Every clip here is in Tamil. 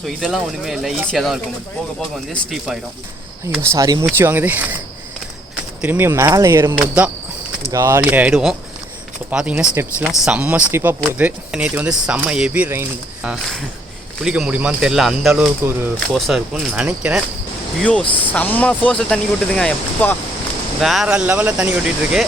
ஸோ இதெல்லாம் ஒன்றுமே இல்லை, ஈஸியாக தான் இருக்கும். பட் போக போக வந்து ஸ்டீப் ஆகிடும். ஐயோ சாரி, மூச்சு வாங்குது. திரும்பியும் மேலே ஏறும்போது தான் காலி ஆகிடுவோம். ஸோ பார்த்தீங்கன்னா ஸ்டெப்ஸ்லாம் செம்ம ஸ்டீப்பாக போகுது. நேற்று வந்து செம்ம ஹெவி ரெயின், குளிக்க முடியுமான்னு தெரில, அந்த அளவுக்கு ஒரு ஃபோர்ஸாக இருக்கும்னு நினைக்கிறேன். ஐயோ செம்ம ஃபோர்ஸில் தண்ணி கொட்டுதுங்க, எப்பா வேறு லெவலில் தண்ணி கொட்டிகிட்ருக்கு.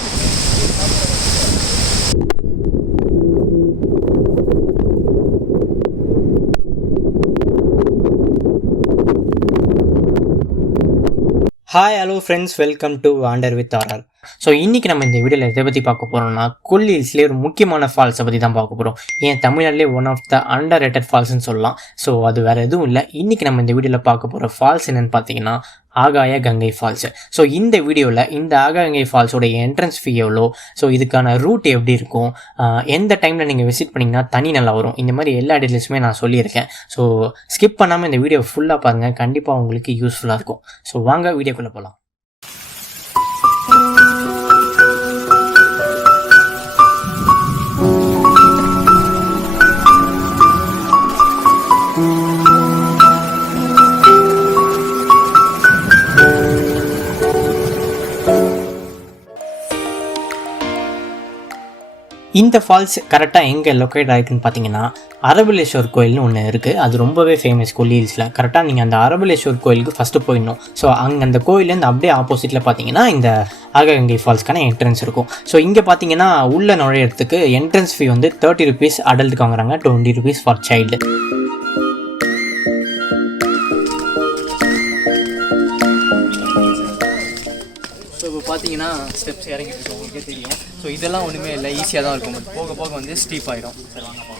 Hi hello friends, welcome to wander with RR. So இன்றைக்கி நம்ம இந்த வீடியோவில் எதை பற்றி பார்க்க போகிறோம்னா, கொல்லி ஹில்ஸ்லேயே ஒரு முக்கியமான ஃபால்ஸை பற்றி தான் பார்க்க போகிறோம். ஏன் தமிழ்நாட்டிலே one of the underrated ஃபால்ஸ்ன்னு சொல்லலாம். ஸோ அது வேறு எதுவும் இல்லை. இன்றைக்கி நம்ம இந்த வீடியோவில் பார்க்க போகிற ஃபால்ஸ் என்னென்னு பார்த்தீங்கன்னா ஆகாய கங்கை ஃபால்ஸு. ஸோ இந்த வீடியோவில் இந்த ஆகாய கங்கை ஃபால்ஸோட என்ட்ரன்ஸ் ஃபீ எவ்வளோ, ஸோ இதுக்கான ரூட் எப்படி இருக்கும், எந்த டைமில் நீங்கள் விசிட் பண்ணிங்கன்னா தண்ணி நல்லா வரும், இந்த மாதிரி எல்லா டீட்டெயில்ஸுமே நான் சொல்லியிருக்கேன். ஸோ ஸ்கிப் பண்ணாமல் இந்த வீடியோ ஃபுல்லாக பாருங்கள், கண்டிப்பாக உங்களுக்கு யூஸ்ஃபுல்லாக இருக்கும். ஸோ வாங்க வீடியோக்குள்ளே போகலாம். இந்த ஃபால்ஸ் கரெக்டாக எங்கே லொக்கேட் ஆகிருக்குன்னு பார்த்தீங்கன்னா, அரபலேஸ்வர் கோயில்னு ஒன்று இருக்குது. அது ரொம்பவே ஃபேமஸ் கொல்லி ஹில்ஸில். கரெக்டாக நீங்கள் அந்த அரபலேஸ்வர் கோயிலுக்கு ஃபஸ்ட்டு போயிடணும். ஸோ அங்கே அந்த கோயிலேருந்து அப்படியே ஆப்போசிட்டில் பார்த்தீங்கன்னா இந்த ஆகாயகங்கை ஃபால்ஸ்க்கான என்ட்ரன்ஸ் இருக்கும். ஸோ இங்கே பார்த்தீங்கன்னா உள்ளே நுழையிறதுக்கு என்ட்ரன்ஸ் ஃபீ வந்து 30 rupees அடல்ட்டுக்கு வாங்குறாங்க, 20 rupees ஃபார் சைல்டு. ஸோ இப்போ பார்த்தீங்கன்னா ஸ்டெப்ஸ் இறங்கிட்டு இருக்கும், உங்களுக்கே தெரியும். ஸோ இதெல்லாம் ஒன்றுமே இல்லை, ஈஸியாக தான் இருக்கும். பட் போக போக வந்து ஸ்டீப் ஆகிடும். சரி வாங்க போகலாம்.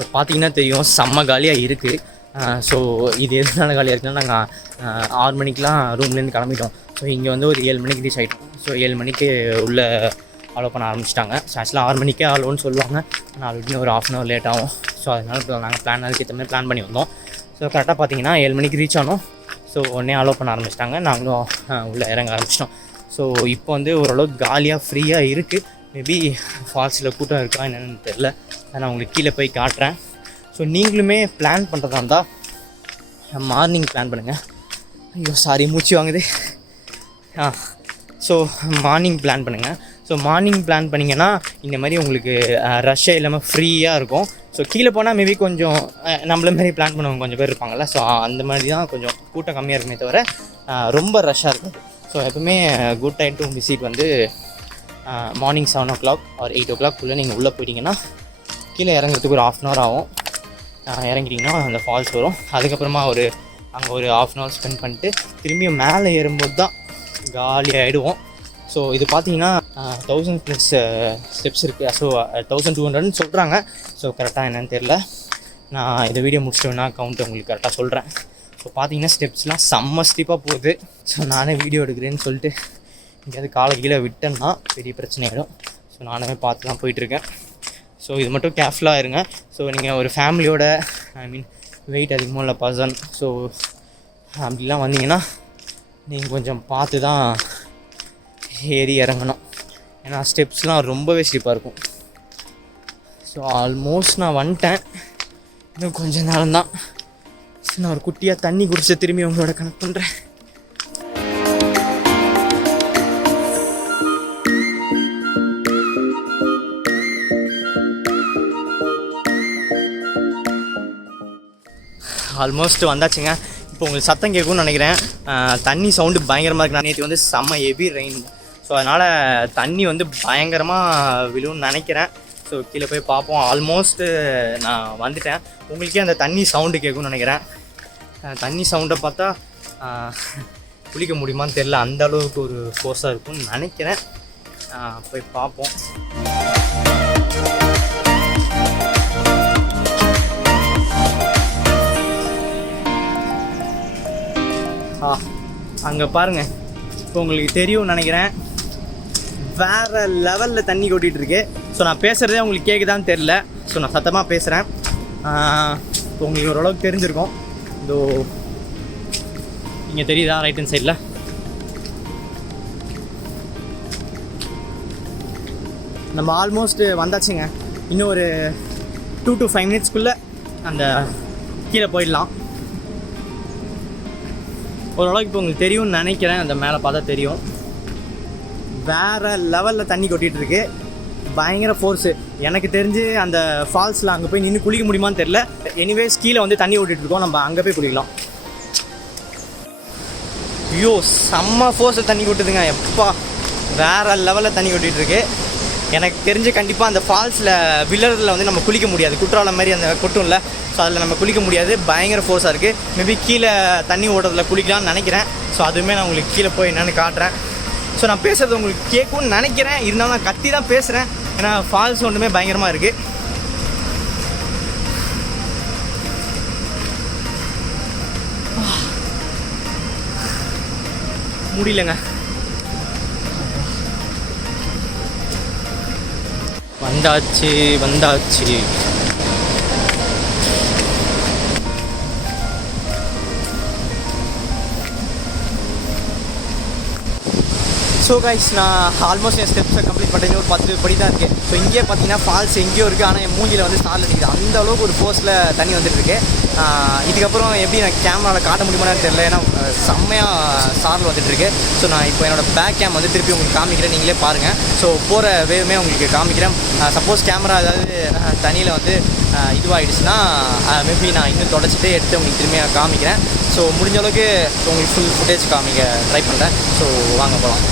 இப்போ பார்த்தீங்கன்னா தெரியும், செம்ம காலியாக இருக்குது. ஸோ இது எதனால காலியாக இருக்குன்னா, நாங்கள் 6 மணிக்கெலாம் ரூம்லேருந்து கிளம்பிட்டோம். ஸோ இங்கே வந்து ஒரு 7 மணிக்கு ரீச் ஆகிட்டோம். ஸோ 7 மணிக்கு உள்ளே அலோவ் பண்ண ஆரம்பிச்சிட்டாங்க. ஸோ ஆக்சுவலாக 6 மணிக்கே அலோன்னு சொல்லுவாங்க, ஆனால் ஆல்ரெடி ஒரு 1/2 hour லேட் ஆகும். ஸோ அதனால் இப்போ நாங்கள் அதுக்கேற்ற மாதிரி பிளான் பண்ணி வந்தோம். ஸோ கரெக்டாக பார்த்தீங்கன்னா 7 மணிக்கு ரீச் ஆனோம். ஸோ உடனே அலோவ் பண்ண ஆரம்பிச்சிட்டாங்க, நாங்களும் உள்ளே இறங்க ஆரம்பிச்சிட்டோம். ஸோ இப்போ வந்து ஓரளவுக்கு காலியாக ஃப்ரீயாக இருக்குது. மேபி ஃபால்ஸில் கூட்டம் இருக்கா என்னென்னு தெரில, நான் உங்களுக்கு கீழே போய் காட்டுறேன். ஸோ நீங்களுமே பிளான் பண்ணுறதா இருந்தால் மார்னிங் பிளான் பண்ணுங்கள். ஐயோ சாரி, மூச்சு வாங்குது. ஸோ மார்னிங் பிளான் பண்ணுங்கள். ஸோ மார்னிங் பிளான் பண்ணிங்கன்னா இந்த மாதிரி உங்களுக்கு ரஷ்ஷே இல்லாமல் ஃப்ரீயாக இருக்கும். ஸோ கீழே போனால் மேபி கொஞ்சம் நம்மள மாதிரி பிளான் பண்ணவங்க கொஞ்சம் பேர் இருப்பாங்கள்ல. ஸோ அந்த மாதிரி தான் கொஞ்சம் கூட்டம் கம்மியாக இருக்குமே தவிர ரொம்ப ரஷ்ஷாக இருக்கும். ஸோ எப்பவுமே குட் டைம் டு விசிட் வந்து மார்னிங் 7 o'clock or 8 o'clock நீங்கள் உள்ளே போயிட்டீங்கன்னா கீழே இறங்குறதுக்கு ஒரு 1/2 hour ஆகும். இறங்கிட்டிங்கன்னா அந்த ஃபால்ஸ் வரும். அதுக்கப்புறமா அங்கே ஒரு 1/2 hour ஸ்பெண்ட் பண்ணிட்டு திரும்பியும் மேலே ஏறும்போது தான் காலி ஆகிடுவோம். ஸோ இது பார்த்தீங்கன்னா 1000+ ஸ்டெப்ஸ் இருக்குது. ஸோ 1200ன்னு சொல்கிறாங்க. ஸோ கரெக்டாக என்னென்னு தெரில, நான் இந்த வீடியோ முடிச்சிட்டோன்னா கவுண்ட் உங்களுக்கு கரெக்டாக சொல்கிறேன். ஸோ பார்த்தீங்கன்னா ஸ்டெப்ஸ்லாம் செம்ம ஸ்டீப்பாக போகுது. ஸோ நானே வீடியோ எடுக்கிறேன்னு சொல்லிட்டு எங்கேயாவது காலை கீழே விட்டேன்னா பெரிய பிரச்சனை ஆகிடும். ஸோ நானுமே பார்த்து தான் போயிட்டுருக்கேன். ஸோ இது மட்டும் கேர்ஃபுல்லாக இருங்க. ஸோ நீங்கள் ஒரு ஃபேமிலியோட வெயிட் அதிகமாக உள்ள பர்சன், ஸோ அப்படிலாம் வந்தீங்கன்னா நீங்கள் கொஞ்சம் பார்த்து தான் ஏறி இறங்கணும். ஏன்னா ஸ்டெப்ஸ்லாம் ரொம்பவே ஸ்டீப்பாக இருக்கும். ஸோ ஆல்மோஸ்ட் நான் வந்துட்டேன், இன்னும் கொஞ்சம் நேரம் தான். ஸோ நான் ஒரு குட்டியாக தண்ணி குடிச்சு திரும்பி உங்களோட கனெக்ட் பண்ணுறேன். ஆல்மோஸ்ட் வந்தாச்சுங்க. இப்போ உங்களுக்கு சத்தம் கேட்கும்னு நினைக்கிறேன். தண்ணி சவுண்டு பயங்கரமாக இருக்குது. நேற்று வந்து செம்ம ஹெவி ரெயின். ஸோ அதனால் தண்ணி வந்து பயங்கரமாக விழுன்னு நினைக்கிறேன். ஸோ கீழே போய் பார்ப்போம். ஆல்மோஸ்ட்டு நான் வந்துட்டேன். உங்களுக்கே அந்த தண்ணி சவுண்டு கேட்கும்னு நினைக்கிறேன். தண்ணி சவுண்டை பார்த்தா குளிக்க முடியுமான்னு தெரில, அந்த அளவுக்கு ஒரு ஃபோர்ஸாக இருக்கும்னு நினைக்கிறேன். போய் பார்ப்போம். அங்கே பாருங்கள், இப்போ உங்களுக்கு தெரியும்னு நினைக்கிறேன், வேறு லெவலில் தண்ணி கொட்டிகிட்டு இருக்கு. ஸோ நான் பேசுகிறதே உங்களுக்கு கேட்குதான்னு தெரில. ஸோ நான் சத்தமாக பேசுகிறேன். இப்போ உங்களுக்கு ஓரளவுக்கு தெரிஞ்சிருக்கும். இதோ இங்கே தெரியுதா ரைட் ஹேண்ட் சைடில்? நம்ம ஆல்மோஸ்ட் வந்தாச்சுங்க. இன்னும் ஒரு 2 to 5 மினிட்ஸ்க்குள்ளே அந்த கீழே போயிடலாம். ஓரளவுக்கு இப்போ உங்களுக்கு தெரியும்னு நினைக்கிறேன். அந்த மேலே பார்த்தா தெரியும், வேறு லெவலில் தண்ணி கொட்டிகிட்டு இருக்கு. பயங்கர ஃபோர்ஸு. எனக்கு தெரிஞ்சு அந்த ஃபால்ஸில் அங்கே போய் நின்று குளிக்க முடியுமான்னு தெரில. எனிவேஸ் கீழே வந்து தண்ணி ஓட்டிகிட்ருக்கோம், நம்ம அங்கே போய் குளிக்கலாம். ஐயோ, செம்ம ஃபோர்ஸில் தண்ணி கொட்டுதுங்க. எப்பா, வேறு லெவலில் தண்ணி கொட்டிகிட்டு இருக்கு. எனக்கு தெரிஞ்சு கண்டிப்பாக அந்த ஃபால்ஸில் வில்லரில் வந்து நம்ம குளிக்க முடியாது. குற்றாலம் மாதிரி அந்த கொட்டும்ல, ஸோ அதில் நம்ம குளிக்க முடியாது. பயங்கர ஃபோர்ஸாக இருக்குது. மேபி கீழே தண்ணி ஓட்டத்தில் குளிக்கலாம்னு நினைக்கிறேன். ஸோ அதுவுமே நான் உங்களுக்கு கீழே போய் என்னென்னு காட்டுறேன். ஸோ நான் பேசுகிறது உங்களுக்கு கேட்கும்னு நினைக்கிறேன். இருந்தாலும் நான் கத்தி தான் பேசுகிறேன், ஏன்னா ஃபால்ஸ் ஒன்றுமே பயங்கரமாக இருக்குது. முடியலங்க. வந்தாச்சு வந்தாச்சு. ஸோ கைஸ், நான் ஆல்மோஸ்ட் என் ஸ்டெப்ஸை கம்ப்ளீட் பண்ணிட்டு ஒரு 10 படி தான் இருக்குது. ஸோ இங்கே பார்த்தீங்கன்னா ஃபால்ஸ் எங்கேயோ இருக்குது, ஆனால் என் மூஞ்சியில் வந்து ஸ்டாரில் இருக்குது. அந்த அளவுக்கு ஒரு ஃபோர்ஸில் தண்ணி வந்துட்டு இருக்கு. இதுக்கப்புறம் எப்படி நான் கேமராவில் காட்ட முடியுமான்னு தெரியல, ஏன்னா செம்மையாக ஸ்டாரில் வந்துட்டுருக்கு. ஸோ நான் இப்போ என்னோடய பேக் கேம் வந்து திருப்பி உங்களுக்கு காமிக்கிறேன், நீங்களே பாருங்கள். ஸோ போகிற வேவுமே உங்களுக்கு காமிக்கிறேன். சப்போஸ் கேமரா ஏதாவது தண்ணியில் வந்து இதுவாகிடுச்சுன்னா மேபி நான் இன்னும் தொடச்சிட்டே எடுத்து உங்களுக்கு திரும்பியாக காமிக்கிறேன். ஸோ முடிஞ்ச அளவுக்கு உங்களுக்கு ஃபுல் ஃபுட்டேஜ் காமிக்க ட்ரை பண்ணுறேன். ஸோ வாங்க போகலாம்.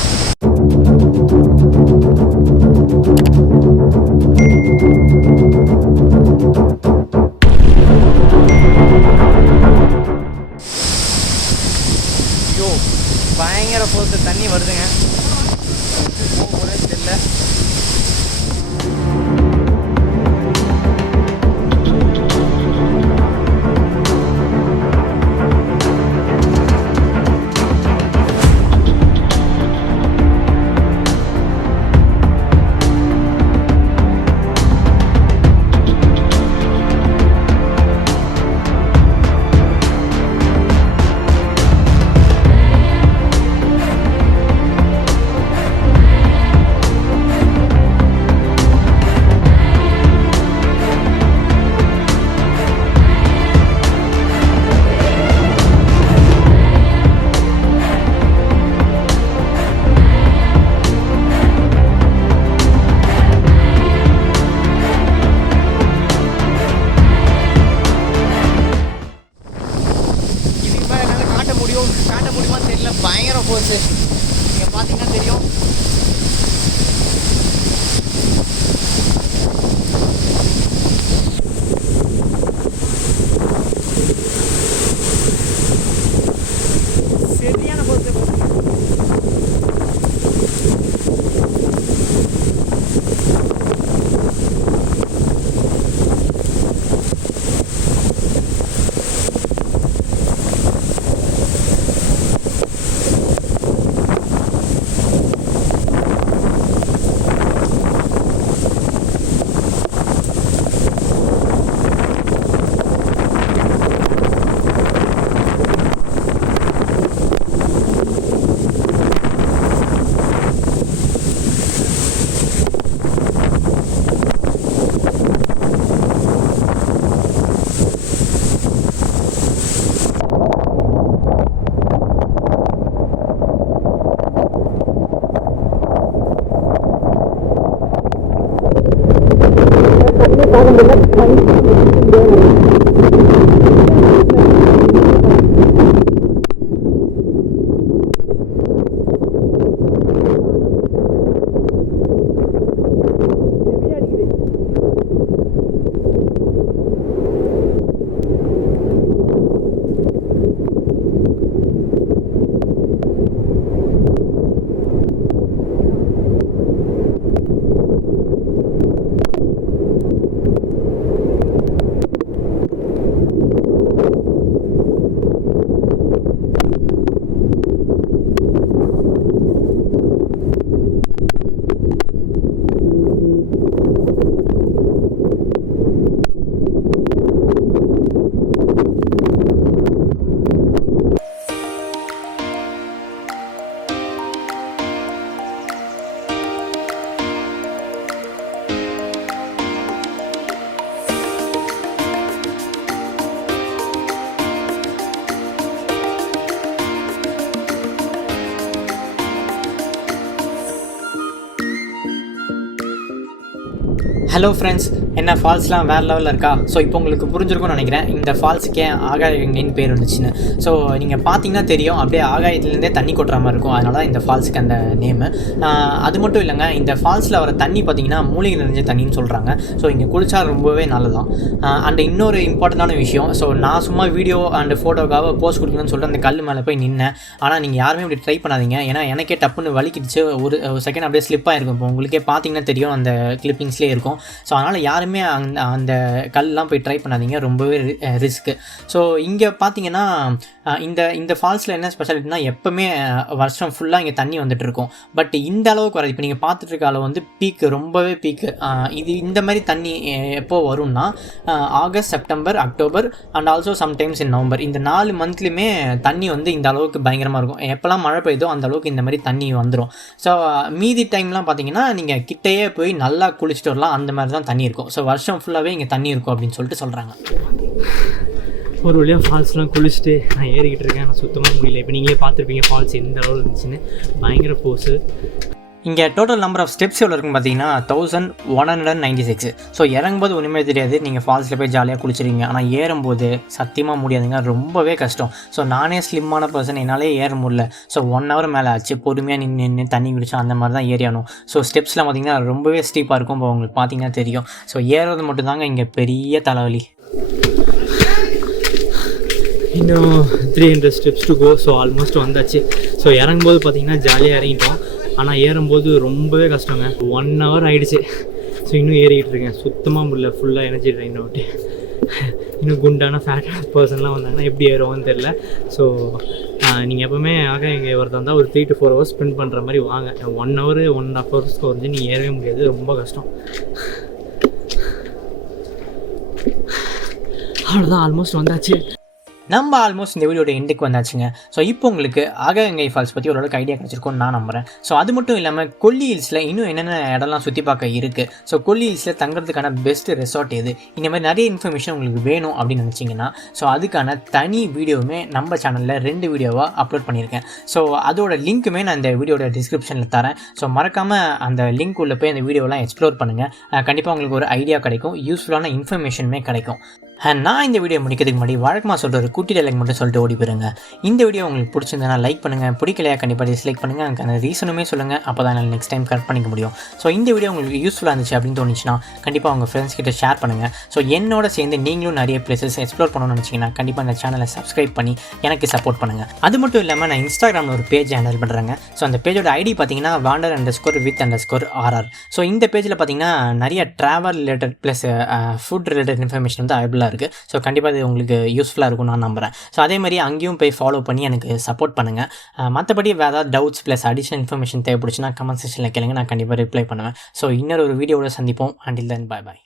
ஐயோ, பயங்கர போட்டு தண்ணி வருதுங்க. போகவே தெரியல. காட்ட முடியுமான்னு தெரியல, பயங்கர ஃபோர்ஸு. நீங்கள் பார்த்தீங்கன்னா தெரியும். சரியான ஃபோர்ஸு. ஹலோ ஃப்ரெண்ட்ஸ், என்ன ஃபால்ஸ்லாம் வேறு லெவலில் இருக்கா? ஸோ இப்போ உங்களுக்கு புரிஞ்சிருக்கும்னு நினைக்கிறேன் இந்த ஃபால்ஸுக்கு ஏன் ஆகாயங்கன்னு பேர் வந்துச்சுன்னு. ஸோ நீங்கள் பார்த்தீங்கன்னா தெரியும், அப்படியே ஆகாயத்துலேருந்தே தண்ணி கொட்டுற மாதிரி இருக்கும். அதனால தான் இந்த ஃபால்ஸுக்கு அந்த நேமு. அது மட்டும் இல்லைங்க, இந்த ஃபால்ஸில் வர தண்ணி பார்த்தீங்கன்னா மூலிகை நிறைஞ்ச தண்ணின்னு சொல்கிறாங்க. ஸோ இங்கே குளிச்சா ரொம்பவே நல்லதான். அண்ட் இன்னொரு இம்பார்ட்டண்டான விஷயம், ஸோ நான் சும்மா வீடியோ அண்ட் ஃபோட்டோக்காக போஸ்ட் கொடுக்கணும்னு சொல்லிட்டு அந்த கல் மேலே போய் நின்னேன். ஆனால் நீங்கள் யாருமே இப்படி ட்ரை பண்ணாதீங்க, ஏன்னா எனக்கே டப்புன்னு வலிக்கிடுச்சு. ஒரு செகண்ட் அப்படியே ஸ்லிப்பாக இருக்கும். இப்போ உங்களுக்கே பார்த்தீங்கன்னா தெரியும், அந்த கிளிப்பிங்ஸ்லேயே இருக்கும். ஸோ அதனால் யாருமே அந்த கல்லாம் போய் ட்ரை பண்ணாதீங்க, ரொம்பவே ரிஸ்க்கு. ஸோ இங்கே பார்த்தீங்கன்னா இந்த ஃபால்ஸில் என்ன ஸ்பெஷாலிட்டினா, எப்போவுமே வருஷம் ஃபுல்லாக இங்கே தண்ணி வந்துட்டு இருக்கும். பட் இந்த அளவுக்கு வராது. இப்போ நீங்கள் பார்த்துட்டு இருக்க அளவு வந்து பீக்கு, ரொம்பவே பீக்கு. இது இந்த மாதிரி தண்ணி எப்போ வரும்னா August, September, October and also sometimes in November. இந்த 4 மந்த்லையுமே தண்ணி வந்து இந்த அளவுக்கு பயங்கரமாக இருக்கும். எப்போல்லாம் மழை பெய்யுதோ அந்த அளவுக்கு இந்த மாதிரி தண்ணி வந்துடும். ஸோ மீதி டைம்லாம் பார்த்தீங்கன்னா நீங்கள் கிட்டையே போய் நல்லா குளிச்சுட்டு வரலாம், அந்த மாதிரி தான் தண்ணி இருக்கும். ஸோ வருஷம் ஃபுல்லாகவே இங்கே தண்ணி இருக்கும் அப்படின்னு சொல்லிட்டு சொல்கிறாங்க. ஒரு வழியாக ஃபால்ஸ்லாம் குளிச்சுட்டு நான் ஏறிக்கிட்டு இருக்கேன். நான் சுத்தமாக முடியல. இப்போ நீங்களே பார்த்துருப்பீங்க ஃபால்ஸ் எந்த அளவில் இருந்துச்சுன்னு. பயங்கர போஸு. இங்கே டோட்டல் நம்பர் ஆஃப் ஸ்டெப்ஸ் எவ்வளோ இருக்குன்னு பார்த்தீங்கன்னா 1196. ஸோ இறங்கும்போது ஒன்றுமே தெரியாது, நீங்கள் ஃபால்ஸில் போய் ஜாலியாக குளிச்சிருங்க. ஆனால் ஏறும்போது சத்தியமாக முடியாதுங்க, ரொம்பவே கஷ்டம். ஸோ நானே ஸ்லிம்மான பர்சன், என்னாலே ஏற முடியல. ஸோ 1 hour மேலே ஆச்சு, பொறுமையாக நின்று தண்ணி குடிச்சா அந்த மாதிரி தான் ஏறியானும். ஸோ ஸ்டெப்ஸ்லாம் பார்த்தீங்கன்னா ரொம்பவே ஸ்டீப்பாக இருக்கும். இப்போ உங்களுக்கு பார்த்தீங்கன்னா தெரியும். ஸோ ஏறுறது மட்டும்தாங்க இங்கே பெரிய தலைவலி. இன்னும் 300 steps to go. So almost வந்தாச்சு. ஸோ இறங்கும்போது பார்த்தீங்கன்னா ஜாலியாக இறங்கிட்டோம். ஆனால் ஏறும்போது ரொம்பவே கஷ்டங்க. 1 hour ஆகிடுச்சு. ஸோ இன்னும் ஏறிக்கிட்டு இருக்கேன், சுத்தமாக முடியல. ஃபுல்லாக எனர்ஜி ட்ரைன் அவுட்டு. இன்னும் குண்டான ஃபேட்டான பர்சன்லாம் வந்தாங்கன்னா எப்படி ஏறுவோன்னு தெரில. ஸோ நீங்கள் எப்போவுமே இங்கே ஒருத்தர் வந்தால் ஒரு 3 to 4 hours ஸ்பெண்ட் பண்ணுற மாதிரி வாங்க. 1 hour 1.5 hours குறைஞ்சி நீங்கள் ஏறவே முடியாது, ரொம்ப கஷ்டம். அவ்வளோதான், ஆல்மோஸ்ட் வந்தாச்சு. நம்ம ஆல்மோஸ்ட் இந்த வீடியோட எண்டுக்கு வந்தாச்சுங்க. ஸோ இப்போ உங்களுக்கு ஆகாயங்கை ஃபால்ஸ் பற்றி ஓரளவுக்கு ஐடியா கிடச்சிருக்கும்னு நான் நம்புகிறேன். ஸோ அது மட்டும் இல்லாமல் கொல்லி ஹில்ஸில் இன்னும் என்னென்ன இடம்லாம் சுற்றி பார்க்க இருக்குது, ஸோ கொல்லி ஹில்ஸில் தங்குறதுக்கான பெஸ்ட் ரெசார்ட் எது, இந்த மாதிரி நிறைய இன்ஃபர்மேஷன் உங்களுக்கு வேணும் அப்படின்னு நினச்சிங்கன்னா ஸோ அதுக்கான தனி வீடியோவுமே நம்ம சேனலில் 2 வீடியோவாக அப்லோட் பண்ணியிருக்கேன். ஸோ அதோட லிங்க்குமே நான் இந்த வீடியோட டிஸ்கிரிப்ஷனில் தரேன். ஸோ மறக்காமல் அந்த லிங்க் உள்ள போய் அந்த வீடியோலாம் எக்ஸ்ப்ளோர் பண்ணுங்கள். கண்டிப்பாக உங்களுக்கு ஒரு ஐடியா கிடைக்கும், யூஸ்ஃபுல்லான இன்ஃபர்மேஷனுமே கிடைக்கும். நான் இந்த வீடியோ முடிக்கிறதுக்கு முன்னாடி வழக்கமாக சொல்கிற ஒரு குட்டி டைலாக் மட்டும் சொல்லிட்டு ஓடி போயிருங்க. இந்த வீடியோ உங்களுக்கு பிடிச்சிருந்தா லைக் பண்ணுங்கள், பிடிக்கலையா கண்டிப்பாக டிஸ்லைக் பண்ணுங்கள். அதுக்கான ரீசனுமே சொல்லுங்கள், அப்போ தான் நான் நெக்ஸ்ட் டைம் கரெக்ட் பண்ணிக்க முடியும். ஸோ இந்த வீடியோ உங்களுக்கு யூஸ்ஃபுல்லாக இருந்துச்சு அப்படின்னு தோணுச்சுன்னா கண்டிப்பாக உங்கள் ஃப்ரெண்ட்ஸ் கிட்ட ஷேர் பண்ணுங்கள். ஸோ என்னோட சேர்ந்து நீங்களும் நிறைய பிளேசஸ் எக்ஸ்ப்ளோர் பண்ணணும்னு நினச்சிங்கன்னா கண்டிப்பாக இந்த சேனலை சப்ஸ்கிரைப் பண்ணி எனக்கு சப்போர்ட் பண்ணுங்கள். அது மட்டும் இல்லாமல் நான் இன்ஸ்டாகிராமில் ஒரு பேஜ் ஹேண்டில் பண்ணுறேங்க. ஸோ அந்த பேஜோட ஐடி பார்த்தீங்கன்னா wander_with_rr. ஸோ இந்த பேஜில் பார்த்தீங்கன்னா நிறைய travel related plus food related information வந்து அவைலபிளாக இருக்குது. ஸோ கண்டிப்பாக அது உங்களுக்கு யூஸ்ஃபுல்லாக இருக்கும் நான் நம்புகிறேன். ஸோ அதே மாதிரி அங்கேயும் போய் ஃபாலோ பண்ணி எனக்கு சப்போர்ட் பண்ணுங்கள். மற்றபடி வேறு ஏதாவது டவுட்ஸ் ப்ளஸ் அடிஷனல் இன்ஃபர்மேஷன் தேவைப்படுச்சுன்னா கமெண்ட் செக்ஷனில் கேளுங்க, நான் கண்டிப்பாக ரிப்ளை பண்ணுவேன். ஸோ இன்னொரு வீடியோவில் சந்திப்போம். அண்டில் தென், பாய் பாய்.